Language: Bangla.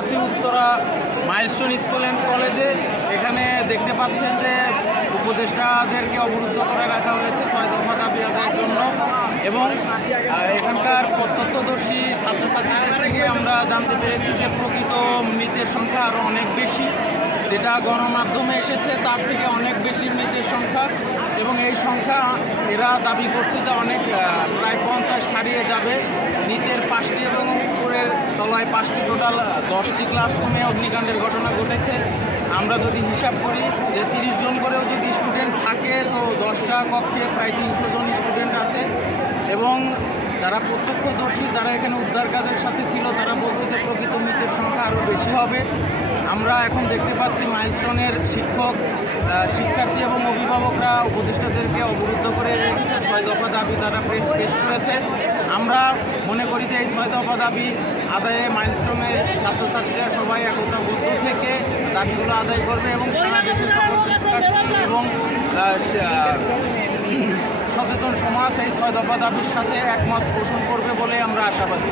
আছি উত্তরা মাইলস্টোন স্কুল অ্যান্ড কলেজে। এখানে দেখতে পাচ্ছেন যে উপদেষ্টাদেরকে অবরুদ্ধ করে রাখা হয়েছে 6 দফা দাবি আদায়ের জন্য। এবং এখানকার প্রত্যক্ষদর্শী ছাত্রছাত্রীদের থেকে আমরা জানতে পেরেছি যে প্রকৃত মৃতের সংখ্যা আরও অনেক বেশি, যেটা গণমাধ্যমে এসেছে তার থেকে অনেক বেশি মৃতের সংখ্যা। এবং এই সংখ্যা এরা দাবি করছে যে অনেক প্রায় 50 ছাড়িয়ে যাবে। নিচের 5টি এবং উপরের তলায় 5টি, টোটাল 10টি ক্লাসরুমে অগ্নিকাণ্ডের ঘটনা ঘটেছে। আমরা যদি হিসাব করি যে 30 জন করেও যদি স্টুডেন্ট থাকে তো 10টা কক্ষে প্রায় 300 জন স্টুডেন্ট আছে। এবং যারা প্রত্যক্ষদর্শী, যারা এখানে উদ্ধার কাজের সাথে ছিল, তারা বলছে যে প্রকৃত মৃতের সংখ্যা আরও বেশি হবে। আমরা এখন দেখতে পাচ্ছি মাইলস্টোনের শিক্ষক, শিক্ষার্থী এবং অভিভাবকরা উপদেষ্টাদেরকে অবরুদ্ধ করে রেখেছে। 6 দফা দাবি তারা পেশ করেছে। আমরা মনে করি যে এই 6 দফা দাবি আদায়ে মাইলস্টোনের ছাত্রছাত্রীরা সবাই একতাবদ্ধ থেকে দাবিগুলো আদায় করবে এবং সারা দেশের সকল শিক্ষার্থী এবং সচেতন সমাজ এই 6 দফা দাবির সাথে একমত পোষণ করবে বলে আমরা আশাবাদী।